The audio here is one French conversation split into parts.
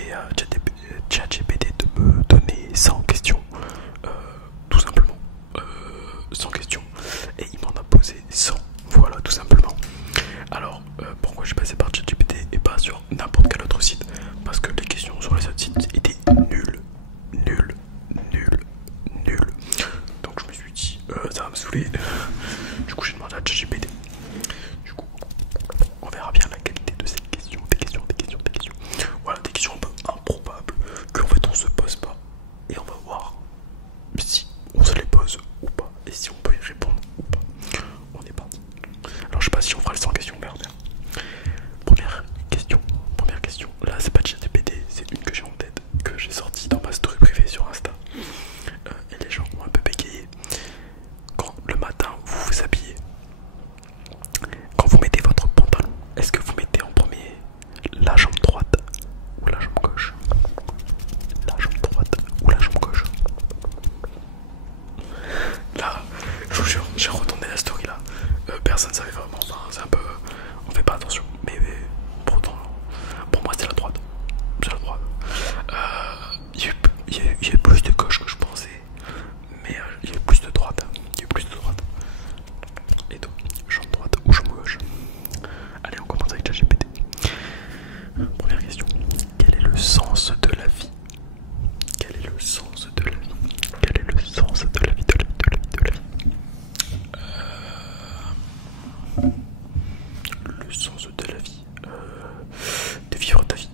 demandé à ChatGPT de me donner 100 questions, tout simplement, 100 questions, et il m'en a posé 100, voilà, tout simplement. Alors, pourquoi j'ai passé par ChatGPT et pas sur n'importe quel autre site? Parce que les questions sur les autres sites étaient nulles, nulles, nulles, nulles. Donc je me suis dit, ça va me saouler. Du coup, j'ai demandé à ChatGPT. Du coup, on verra bien la qualité de ces questions, des questions. Voilà, des questions un peu improbables qu'en fait on se pose pas. Et on va voir si on se les pose ou pas. Et si on peut y répondre ou pas. On est parti. Alors je sais pas si on fera les 100 questions, merde. Première question. Là c'est pas ChatGPT, c'est une que j'ai en tête, que j'ai sortie dans ma story privée sur Insta. Et les gens ont un peu bégayé. Quand le matin vous vous habillez, quand vous mettez votre pantalon, est-ce que vous mettez en premier la jambe droite ou la jambe gauche? La jambe droite ou la jambe gauche? Là, je vous jure, j'ai retourné la story là. Personne ne savait vraiment, enfin, c'est un peu... On fait pas attention, mais pourtant, pour moi c'est la droite. C'est la droite. Il y a eu plus de gauche que je pensais, mais il y a eu plus de droite. Et toi, jambe droite ou jambe gauche? Allez, on commence avec ChatGPT. Première question. Quel est le sens de la vie? Quel est le sens de la vie? Quel est le sens de la vie, Le sens de la vie, de vivre ta vie.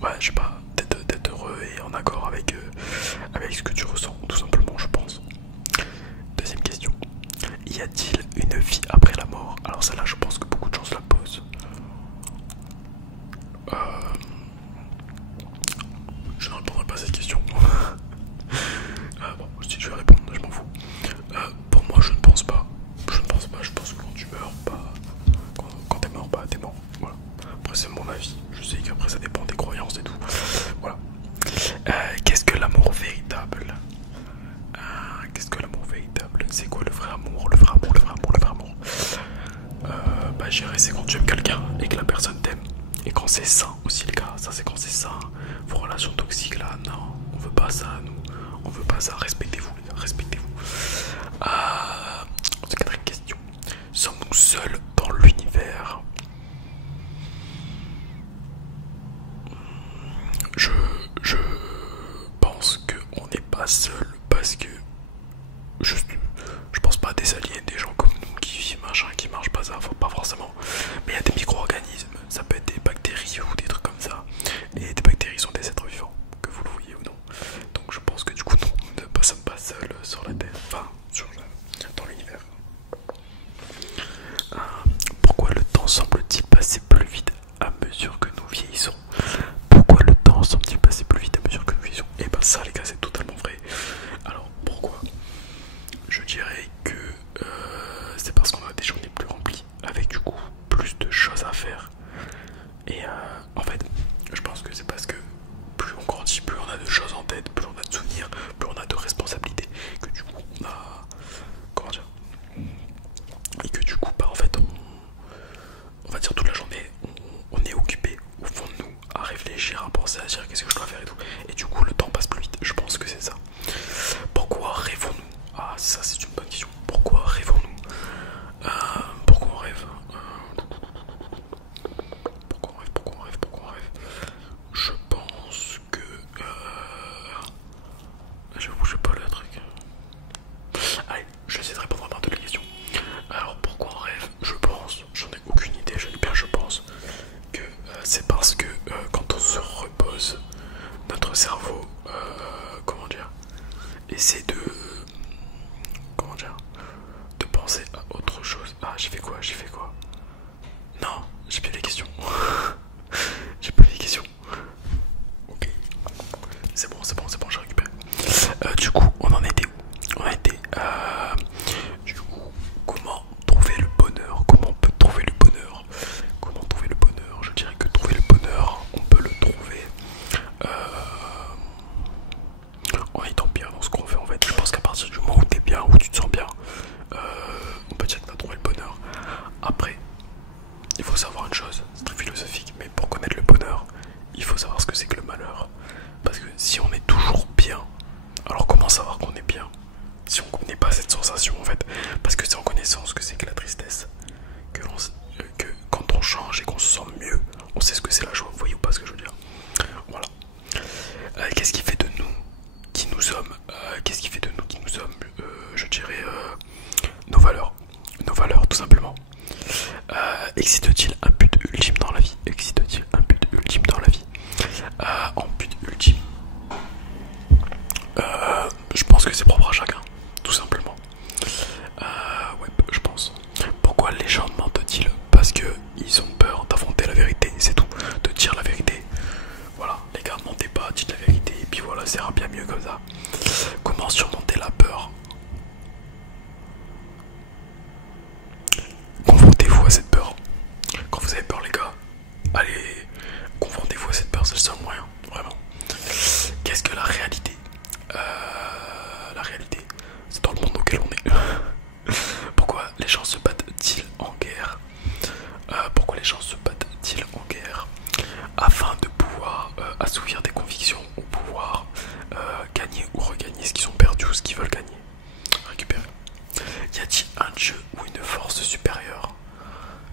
Ouais, je sais pas, d'être heureux et en accord avec ce que tu ressens, tout simplement, je pense. Deuxième question. Y a-t-il une vie après la mort? Alors celle-là, je pense que beaucoup de gens se la posent. Je ne répondrai pas à cette question. Bon, si je vais répondre, je m'en fous. Pour moi, je ne pense pas. Je pense que quand tu meurs, bah, quand t'es mort, bah t'es mort. Voilà. Après, c'est mon avis. Je sais qu'après, ça dépend des croyances et tout. Voilà. Qu'est-ce que l'amour véritable? Qu'est-ce que l'amour véritable? C'est quoi le vrai amour? Bah, je dirais, c'est quand tu aimes quelqu'un et que la personne t'aime. Et quand c'est sain aussi, les gars. Ça, c'est quand c'est sain. Vos relations toxiques là, non. On veut pas ça, nous. On veut pas ça. Respectez-vous, les gars. Respectez-vous. Quatrième question. Sommes-nous seuls dans l'univers? Je pense qu'on n'est pas seul parce que je pense pas à des aliens, des gens comme nous qui vivent machin, qui marchent pas ça, pas forcément. Mais il y a des micro-organismes, ça peut être des bactéries ou des trucs comme ça. Et des bactéries sont des êtres vivants, que vous le voyez ou non. Donc je pense que du coup non, nous ne sommes pas seuls sur la Terre, enfin dans l'univers. Pourquoi le temps semble-t-il passer plus vite à mesure que nous vieillissons? Pourquoi le temps semble-t-il passer plus vite à mesure que nous vieillissons? Et ben ça les gars, c'est totalement vrai. Alors pourquoi? Je dirais que c'est parce qu'on a des journées plus remplies, avec du coup plus de choses à faire. Et en fait, je pense que c'est parce que plus on grandit, plus on a de choses en tête, plus on a de souvenirs, plus on a de responsabilités, que du coup on a... Comment dire? Et que du coup, bah en fait, on va dire toute la journée, on est occupé au fond de nous à réfléchir, à penser, à dire qu'est-ce que je dois faire et tout. Et du coup, le temps passe plus vite. Je pense que c'est ça. Pourquoi rêvons-nous? Ah, ça, c'est une bonne question. Pourquoi rêvons-nous? Pourquoi on rêve? Pourquoi on rêve? Je pense que... je bouge pas le truc. Allez, je vais essayer de répondre à toutes les questions. Alors pourquoi on rêve? Je pense, j'en ai aucune idée, je pense que c'est parce que quand on se repose, notre cerveau, comment dire, essaie de... Comment dire? De penser à autre chose. Ah, j'ai fait quoi? Non, j'ai plus les questions. J'ai plus les questions. Ok. C'est bon, j'ai récupéré. Du coup, on en était où? On a été... du coup, comment trouver le bonheur? Comment on peut trouver le bonheur? Je dirais que trouver le bonheur, on peut le trouver en étant bien dans ce qu'on fait en fait. Je pense que c'est propre à chacun, tout simplement. Ouais, je pense. Pourquoi les gens mentent-ils? Parce que ils ont peur d'affronter la vérité, c'est tout, de dire la vérité. Voilà, les gars, mentez pas, dites la vérité, et puis voilà, ça ira bien mieux comme ça. Comment surmonter la peur? Confrontez-vous à cette peur. Quand vous avez peur, les gars, allez, confrontez-vous à cette peur, c'est le seul moyen, vraiment. Qu'est-ce que la réalité? La réalité, c'est dans le monde auquel on est. Pourquoi les gens se battent-ils en guerre? Pourquoi les gens se battent-ils en guerre? Afin de pouvoir assouvir des convictions ou pouvoir gagner ou regagner ce qu'ils ont perdu ou ce qu'ils veulent gagner, récupérer. Y a-t-il un dieu ou une force supérieure?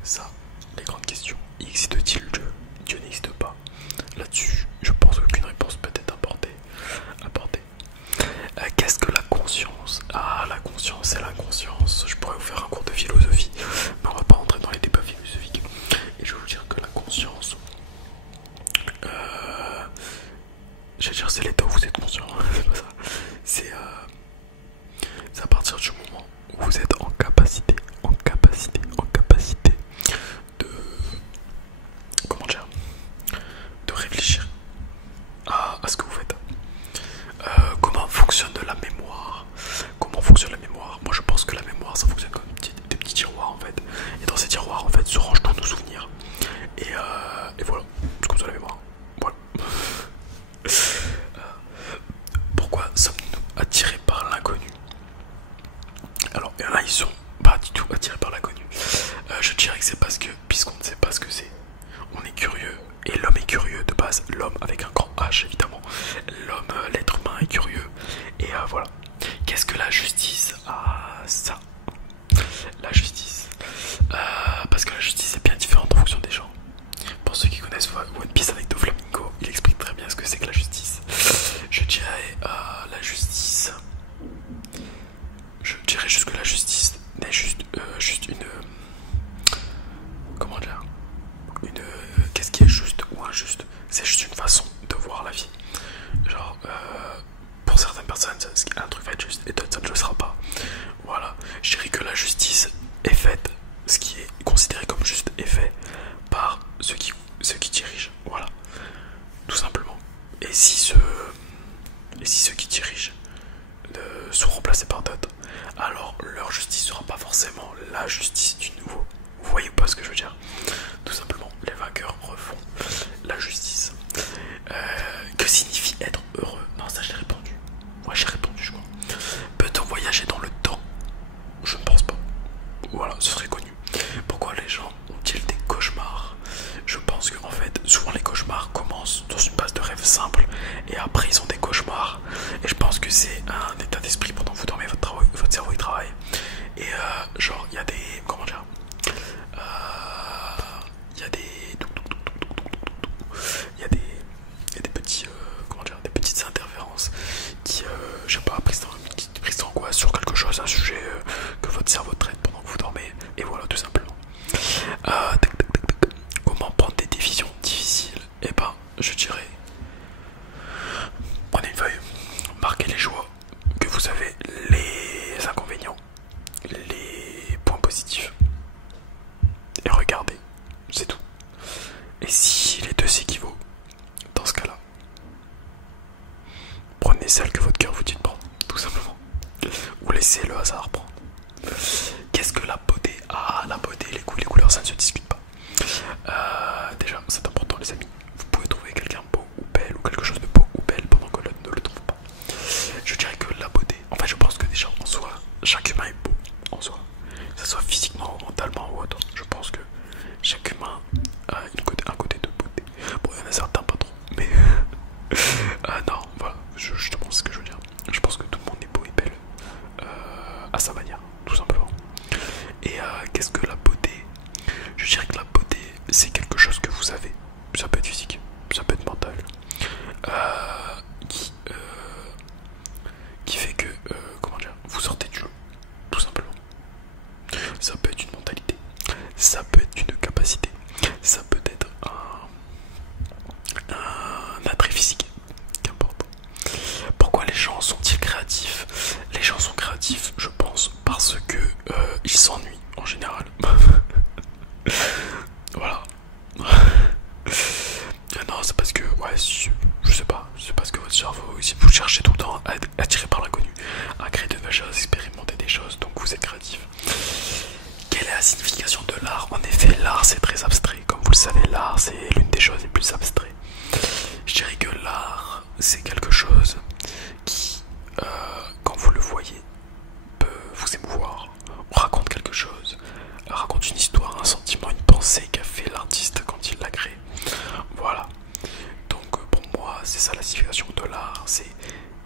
Ça, les grandes questions. Existe-t-il Dieu? Dieu n'existe pas. Là-dessus, je pense qu'aucune réponse peut être apportée. Qu'est-ce que la conscience? Ah, la conscience, c'est l'inconscience. Je pourrais vous faire un cours de philosophie, mais on va pas rentrer dans les débats philosophiques. Et je vais vous dire que la conscience, je vais dire c'est l'état où vous êtes conscient. C'est pas ça. C'est à partir du moment où vous êtes en capacité de, comment dire, de réfléchir à ce que vous faites. Comment fonctionne la mémoire? Comment fonctionne la mémoire? Moi je pense que la mémoire ça fonctionne comme des petits tiroirs en fait. Et dans ces tiroirs en fait se rangent tous nos souvenirs. Et voilà, c'est comme ça la mémoire. Voilà. Pourquoi sommes-nous attirés par l'inconnu? Alors il y en a ils sont pas du tout attirés par l'inconnu. Je dirais que c'est parce que puisqu'on ne sait pas ce que c'est, on est curieux. Et l'homme est curieux de base, l'homme avec un grand H évidemment. L'homme, l'être humain est curieux. Et voilà. Qu'est-ce que la justice? Ah ça. La justice. Parce que la justice est bien différente en fonction des gens. Pour ceux qui connaissent One Piece avec Doflamingo, il explique très bien ce que c'est que la justice. Je dirais la justice. Je dirais juste que la justice n'est juste une. Comment dire? Qu'est-ce qui est juste ou injuste? C'est juste une façon de voir la vie. Genre, pour certaines personnes, un truc va être juste et d'autres ça ne le sera pas. Voilà, je dirais que la justice est faite, ce qui est considéré comme juste est fait par ceux qui dirigent. Voilà, tout simplement. Et si ceux qui dirigent sont remplacés par d'autres, alors leur justice sera pas forcément la justice du nouveau. Vous voyez pas ce que je veux dire? Tout simplement, les vainqueurs refont la justice. Que signifie être heureux? Non, ça j'ai répondu. Ouais, j'ai répondu, je crois. Peut-on voyager dans le temps? Je ne pense pas. Voilà, ce serait connu. Pourquoi les gens ont-ils des cauchemars? Je pense que en fait, souvent les cauchemars commencent dans une base de rêve simple et après ils ont des cauchemars. Et je pense que c'est un état d'esprit pendant que vous dormez, votre cerveau il travaille. Et genre, il y a des. Comment dire? Il y a des. Il y a des petits. Comment dire? Des petites interférences qui. Je sais pas, prise d'angoisse sur quelque chose, un sujet que votre cerveau traite pendant que vous dormez. Et voilà, tout simplement. Comment prendre des décisions difficiles? Eh ben, je dirais. Prenez une feuille, marquez les joies que vous avez, les inconvénients, les points positifs. Et regardez, c'est tout. Et si les deux s'équivaut, dans ce cas-là, prenez celle que votre cœur vous dit de prendre, tout simplement. Ou laissez le hasard prendre. Qu'est-ce que la beauté? Ah, la beauté, les goûts, les couleurs, ça ne se discute pas. Déjà, c'est important les amis. Vous pouvez trouver quelqu'un beau ou belle, ou quelque chose de beau ou belle pendant que l'autre ne le trouve pas. Je dirais que la beauté, en fait je pense que déjà en soi, chaque humain est beau en soi. Que ce soit physiquement, mentalement ou autre. Je pense que chaque humain a un côté de beauté. Bon, il y en a certains pas trop, mais non, voilà, je te pense ce que je veux dire. Je pense que tout le monde est beau et belle à sa manière. je sais pas ce que votre cerveau, si vous cherchez tout le temps à être attiré par l'inconnu, à créer de nouvelles choses, expérimenter des choses, donc vous êtes créatif. Quelle est la signification de l'art? En effet, l'art c'est très abstrait. Comme vous le savez, l'art c'est l'une des choses les plus abstraites. Je dirais que l'art c'est quelque chose qui, quand vous le voyez, peut vous émouvoir, raconte quelque chose, raconte une histoire, un sentiment, une pensée qu'a fait l'artiste quand il l'a créé. Voilà. Donc pour moi, c'est ça la signification de l'art, c'est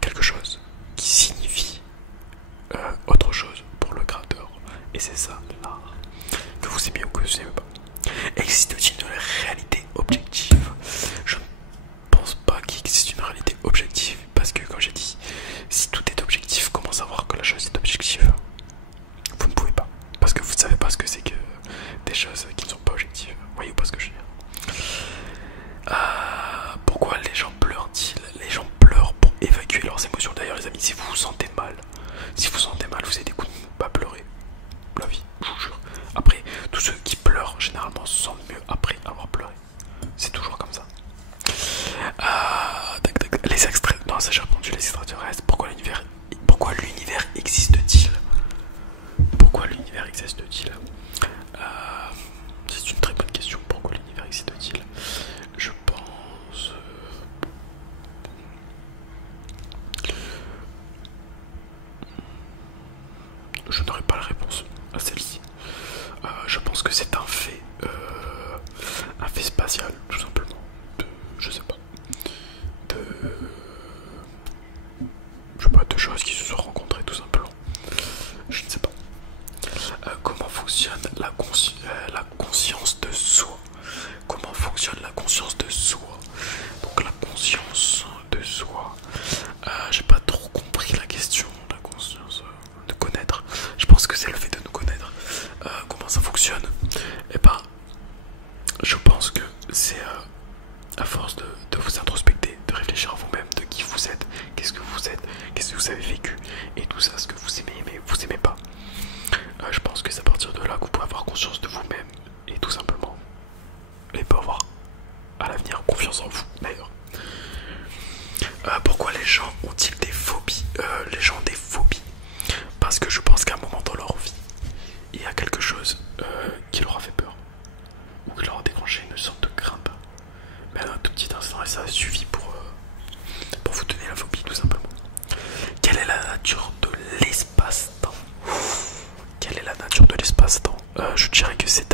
quelque chose qui signifie autre chose pour le créateur. Et c'est ça l'art. Que vous aimez ou que vous n'aimez pas. Existe-t-il une réalité objective? Je ne pense pas qu'il existe une réalité objective parce que, comme j'ai dit, si tout est objectif, comment savoir que la chose est objective? Vous ne pouvez pas. Parce que vous ne savez pas ce que c'est que des choses qui ne sont pas objectives. Voyez pas ce que je veux dire. Pourquoi les gens pleurent-ils? Les gens pleurent pour évacuer leurs émotions. D'ailleurs les amis, si vous vous sentez mal, vous avez des coups de pas pleurer. La vie, je vous jure. Après, tous ceux qui pleurent généralement se sentent mieux après avoir pleuré. C'est toujours comme ça. Les extraits. Non, ça j'ai répondu, les extraterrestres. Pourquoi l'univers existe-t-il? Pourquoi l'univers existe-t-il? C'est une très bonne question. Pourquoi l'univers existe-t-il? Je pense. Je n'aurai pas la réponse à celle-ci. Je pense que c'est un fait spatial, tout simplement. Je sais pas. Je sais pas, deux choses qui se sont rencontrées, tout simplement. Je ne sais pas. Comment fonctionne la conscience de soi? Comment fonctionne la conscience de soi? Donc la conscience de soi. J'ai pas trop compris la question. La conscience de connaître. Je pense que c'est le fait de nous connaître. Comment ça fonctionne? Eh ben, je pense que c'est à force de vous introspecter, de réfléchir à vous-même, de qui vous êtes, qu'est-ce que vous êtes, qu'est-ce que vous avez vécu, et tout ça, ce que vous aimez, mais vous aimez pas. Je pense que c'est à partir de là que vous pouvez avoir conscience de vous-même, et tout simplement, et pas avoir à l'avenir confiance en vous, d'ailleurs. Pourquoi les gens ont-ils des phobies? Les gens ont des phobies parce que je pense qu'à un moment dans leur vie, il y a quelque chose qui leur a fait peur, ou qui leur a déclenché une sorte de crainte. Mais un tout petit instant, et ça a suffi pour vous donner la phobie, tout simplement. Quelle est la nature de l'espace-temps? Quelle est la nature de l'espace-temps? Je dirais que c'est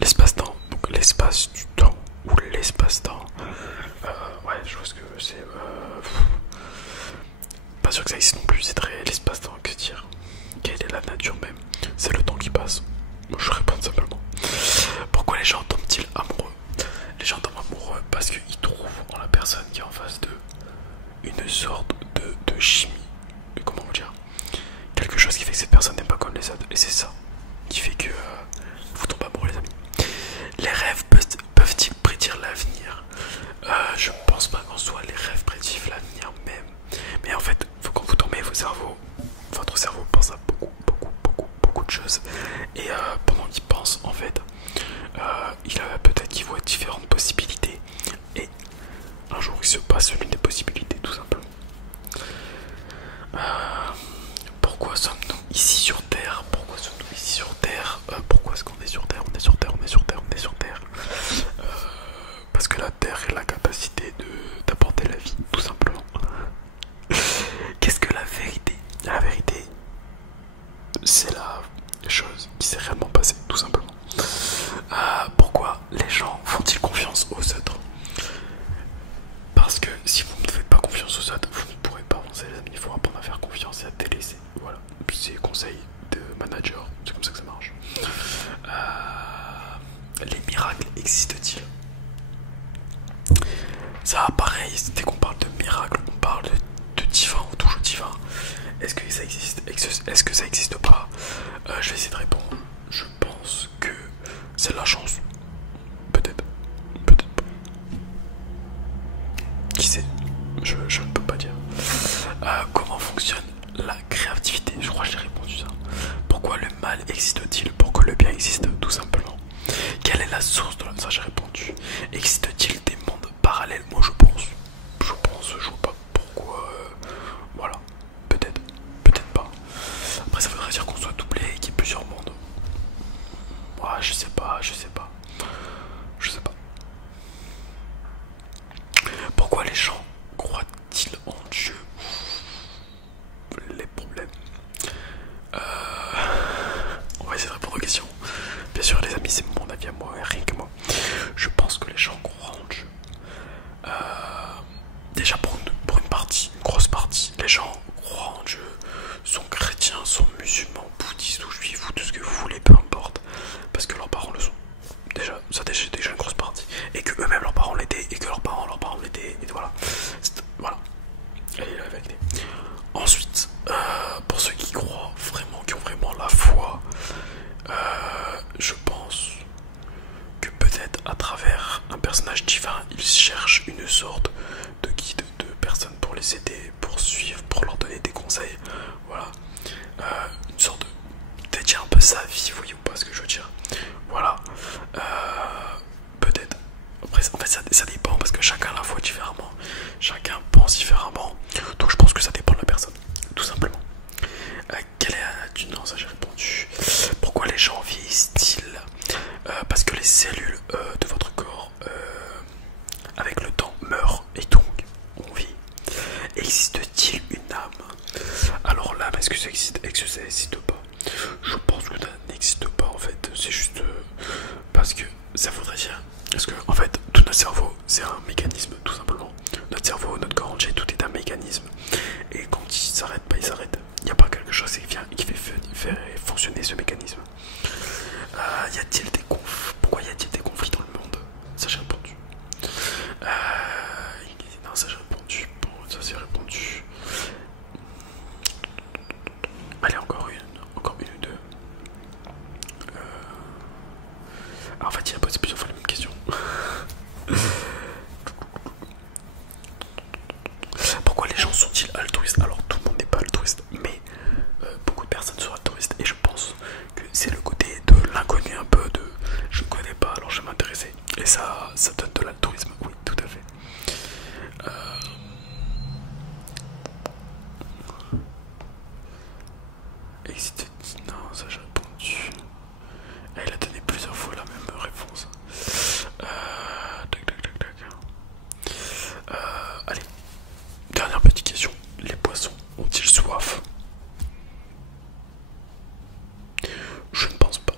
l'espace-temps, donc l'espace du temps, ou l'espace-temps. Ouais, je vois ce que c'est. Pas sûr que ça existe non plus, c'est très l'espace-temps, que dire. Quelle est la nature même? C'est le temps qui passe. Je réponds simplement. Pourquoi les gens tombent-ils amoureux? Les gens tombent amoureux parce qu'ils trouvent en la personne qui est en face d'eux une sorte de chimie. Comment vous dire? Quelque chose qui fait que cette personne n'est pas comme les autres. Et c'est ça qui fait que vous tombez amoureux, les amis. Les rêves peuvent-ils prédire l'avenir? Je pense pas qu'en soi les rêves prédisent l'avenir même. Mais en fait, quand vous dormez, votre cerveau pense à beaucoup de choses. Et pendant qu'il pense, en fait, peut-être qu'il voit différentes possibilités. Et un jour, il se passe l'une des possibilités, tout simplement. Pourquoi sommes-nous ici sur Terre? Pourquoi sommes-nous ici sur Terre? Pourquoi est-ce qu'on est sur Terre? On est sur Terre. Parce que la Terre a la capacité d'apporter la vie, tout simplement. Qu'est-ce que la vérité? La vérité, c'est la chose qui s'est réellement passée, tout simplement. Pourquoi les gens font-ils confiance aux autres? Parce que si vous ne faites pas confiance aux autres, vous ne pourrez pas avancer, les amis. Il faut apprendre à faire confiance et à délaisser. Voilà. Puis c'est conseil de manager, c'est comme ça que ça marche. Les miracles existent-ils? Ça, pareil, dès qu'on parle de miracles, on parle de divin, on touche au divin. Est-ce que ça existe? Est-ce que ça existe pas? Je vais essayer de répondre. Je pense que c'est de la chance. Peut-être pas. Qui sait? Je ne peux pas dire. Comment fonctionne la créativité? Je crois que j'ai répondu ça. Pourquoi le mal existe-t-il? Pourquoi le bien existe? Tout simplement. Quelle est la source de la... Ça j'ai répondu. c'était déjà une grosse partie. Et que eux-mêmes leurs parents l'étaient, et que leurs parents l'étaient, et voilà. Voilà. Et la vérité. Ensuite, pour ceux qui croient vraiment, qui ont vraiment la foi, je pense que peut-être à travers un personnage divin, ils cherchent une sorte de guide, de personne pour les aider, pour suivre, pour leur donner des conseils. Voilà. Une sorte de dédier un peu sa vie, vous voyez ou pas ce que je veux dire. Voilà. Peut-être. Après, en fait, ça dépend parce que chacun la voit différemment. Chacun pense différemment. Donc je pense que ça dépend de la personne, tout simplement. Non, ça j'ai répondu. Pourquoi les gens vieillissent-ils? Parce que les cellules de votre corps, avec le temps, meurent et donc on vit. Existe-t-il une âme? Alors l'âme, est-ce que ça existe? Est-ce que ça n'existe pas? Je pense que ça n'existe pas en fait. C'est juste parce que ça voudrait dire. Parce que en fait, tout notre cerveau, c'est un mécanisme, tout simplement. Notre cerveau, notre corps entier, tout est un mécanisme. Et quand il s'arrête, il s'arrête. Il n'y a pas quelque chose qui fait fonctionner ce mécanisme. Y a-t-il des conflits? Pourquoi y a-t-il des conflits dans le monde? Ça j'ai répondu. Non, ça j'ai répondu. Bon, ça j'ai répondu. Allez, encore une ou deux. En fait, il a posé plusieurs fois la même question. Pourquoi les gens sont-ils altruistes? Alors, tout le monde n'est pas altruiste, mais beaucoup de personnes sont altruistes. Et je pense que c'est le côté de l'inconnu, un peu de je connais pas, alors je vais m'intéresser. Et ça donne de l'altruisme, oui, tout à fait. Non, ça j'ai répondu. Elle a donné plusieurs fois la même réponse. Allez, dernière petite question. Les poissons ont-ils soif? Je ne pense pas.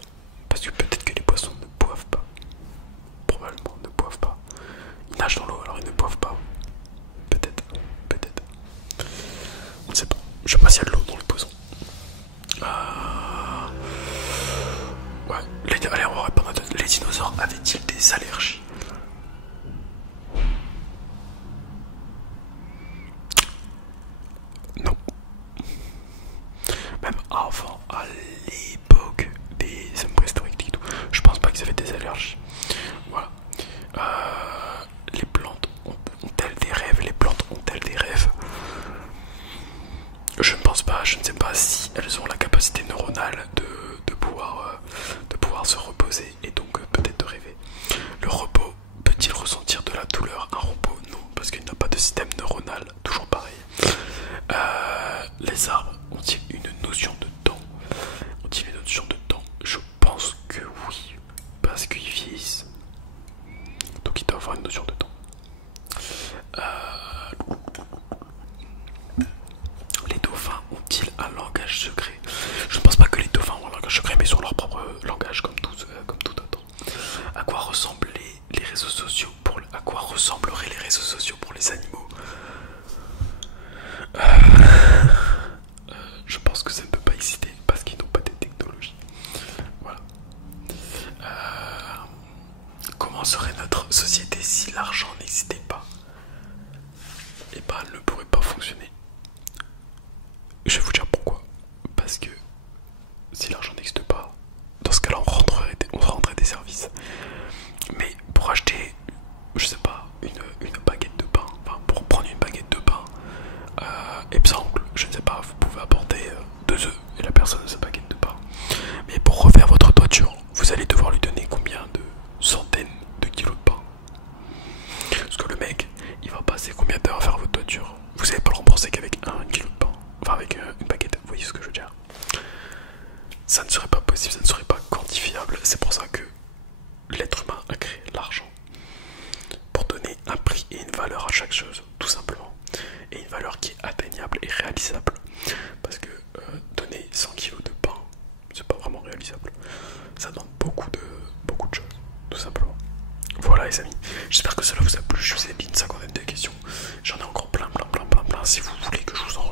Parce que peut-être que les poissons ne boivent pas. Probablement ne boivent pas. Ils nagent dans l'eau alors ils ne boivent pas. Peut-être. On ne sait pas. Je sais pas s'il y a de l'eau dans le poisson. Ouais, allez, on va répondre à deux. Les dinosaures avaient-ils des allergies? Non. Même avant, à l'époque des hommes préhistoriques et tout, je pense pas qu'ils avaient des allergies. Voilà. Les plantes ont-elles des rêves? Les plantes ont-elles des rêves? Je ne pense pas, je ne sais pas si elles ont la capacité neuronale de pouvoir se reposer et donc peut-être de rêver. Le robot peut-il ressentir de la douleur? Un robot, non, parce qu'il n'a pas de système neuronal, toujours pareil. Les arbres ont-ils une notion de temps? Ont-ils une notion de temps? Je pense que oui, parce qu'ils vieillissent. Donc ils doivent avoir une notion de temps. Les dauphins ont-ils un langage secret? Je ne pense pas que les dauphins ont un langage secret, mais ils ont leur propre langage comme tout autant. À quoi ressembleraient les réseaux sociaux pour les animaux? Je pense que ça ne peut pas exister parce qu'ils n'ont pas de technologie. Voilà. Comment serait notre société si l'argent n'existait pas? Et ben, elle ne pourrait pas fonctionner. Je vais vous dire pourquoi. Parce que si l'argent n'existe pas, dans ce cas-là, on rendrait des services. Mais pour acheter, je sais pas, une baguette de pain, enfin pour prendre une baguette de pain, exemple, je ne sais pas, vous pouvez apporter 2 œufs et la personne a sa baguette de pain. Mais pour refaire votre toiture, vous allez devoir lui donner combien de centaines de kilos de pain? Parce que le mec, il va passer combien d'heures à faire votre toiture? Vous n'allez pas le rembourser qu'avec 1 kilo de pain, enfin avec une baguette, vous voyez ce que je veux dire? Ça ne serait pas possible, ça ne serait pas quantifiable. C'est pour ça que l'être humain a créé l'argent. Pour donner un prix et une valeur à chaque chose, tout simplement. Et une valeur qui est atteignable et réalisable. Parce que donner 100 kilos de pain, c'est pas vraiment réalisable. Ça demande beaucoup de choses, tout simplement. Voilà les amis, j'espère que cela vous a plu. Je vous ai mis une cinquantaine de questions. J'en ai encore plein. Si vous voulez que je vous en